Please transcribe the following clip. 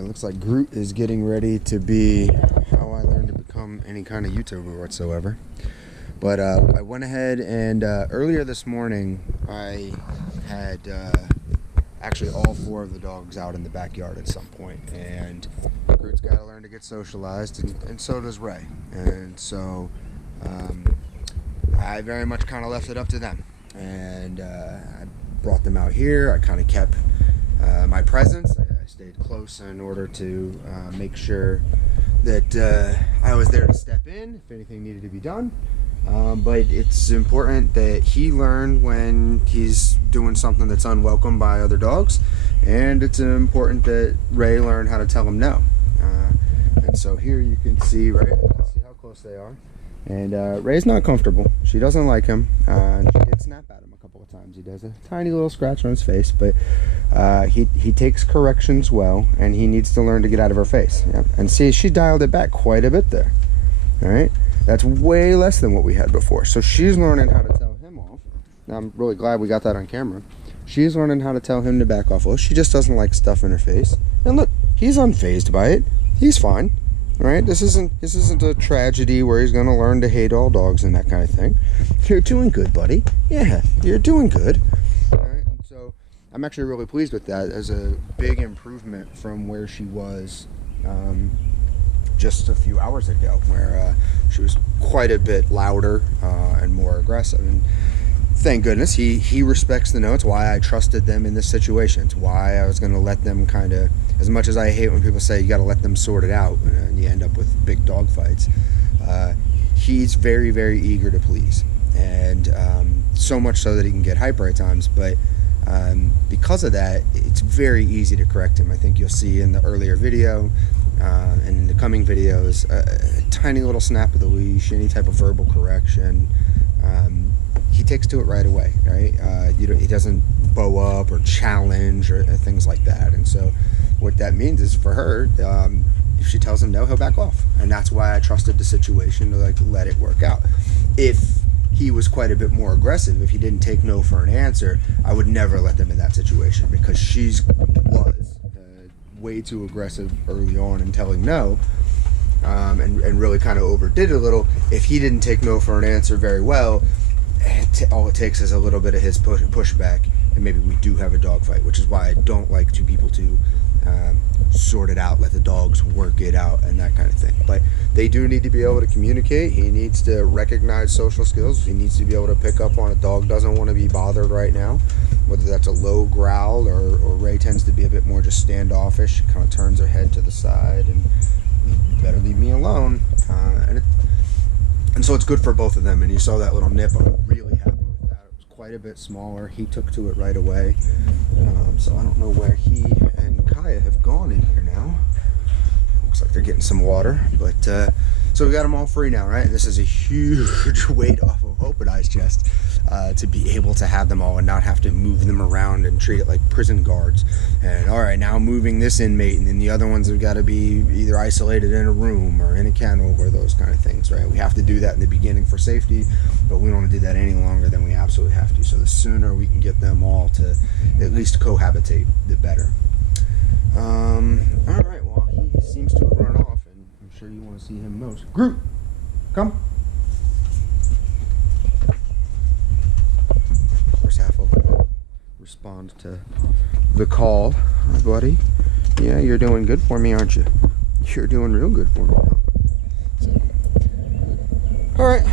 Alright, looks like Groot is getting ready to be how I learned to become any kind of YouTuber whatsoever. But I went ahead and earlier this morning I had actually all 4 of the dogs out in the backyard at some point, and Groot's got to learn to get socialized, and so does Ray. And so I very much kind of left it up to them, and I brought them out here. I kind of kept my presence. I stayed close in order to make sure that I was there to step in if anything needed to be done. But it's important that he learn when he's doing something that's unwelcome by other dogs, and it's important that Ray learn how to tell him no. And so here you can see, right? See how close they are. And Ray's not comfortable. She doesn't like him. She did snap at him a couple of times. He does a tiny little scratch on his face, but he takes corrections well, and he needs to learn to get out of her face. Yeah. And see, she dialed it back quite a bit there. All right, that's way less than what we had before. So she's learning how to tell him off. Now, I'm really glad we got that on camera. She's learning how to tell him to back off. Well, she just doesn't like stuff in her face. And look, he's unfazed by it. He's fine. All right, this isn't a tragedy where he's gonna learn to hate all dogs and that kind of thing. You're doing good, buddy. Yeah, you're doing good. All right, and so I'm actually really pleased with that as a big improvement from where she was just a few hours ago, where she was quite a bit louder and more aggressive. And thank goodness he respects the no. It's why I trusted them in this situation. It's why I was going to let them kind of, as much as I hate when people say you got to let them sort it out and you end up with big dog fights, he's very, very eager to please, and so much so that he can get hyper at times. But because of that, it's very easy to correct him. I think you'll see in the earlier video and in the coming videos a tiny little snap of the leash, any type of verbal correction. He takes to it right away, right? He doesn't bow up or challenge or things like that. And so what that means is for her, if she tells him no, he'll back off. And that's why I trusted the situation to let it work out. If he was quite a bit more aggressive, if he didn't take no for an answer, I would never let them in that situation, because she's was way too aggressive early on in telling no, and really kind of overdid it a little. If he didn't take no for an answer very well, all it takes is a little bit of his pushback, and maybe we do have a dog fight, which is why I don't like people to sort it out, let the dogs work it out and that kind of thing. But they do need to be able to communicate. He needs to recognize social skills. He needs to be able to pick up on a dog doesn't want to be bothered right now, whether that's a low growl or Ray tends to be a bit more just standoffish. She kind of turns her head to the side and, you better leave me alone. And so it's good for both of them. And you saw that little nip. I'm really happy with that. It was quite a bit smaller. He took to it right away. So I don't know where he and Kaya have gone in here now. Looks like they're getting some water. But so we got them all free now, right? This is a huge weight off of Hope and I's chest to be able to have them all and not have to move them around and treat it like prison guards. And all right, now moving this inmate, and then the other ones have got to be either isolated in a room or in a kennel or those kind of things, right? We have to do that in the beginning for safety, but we don't want to do that any longer than we absolutely have to. So the sooner we can get them all to at least cohabitate, the better. All right, well, he seems to have run off, and I'm sure you want to see him most. Groot, come. First half of it. Respond to the call. Hi, buddy. Yeah, you're doing good for me, aren't you? You're doing real good for me now. So, all right.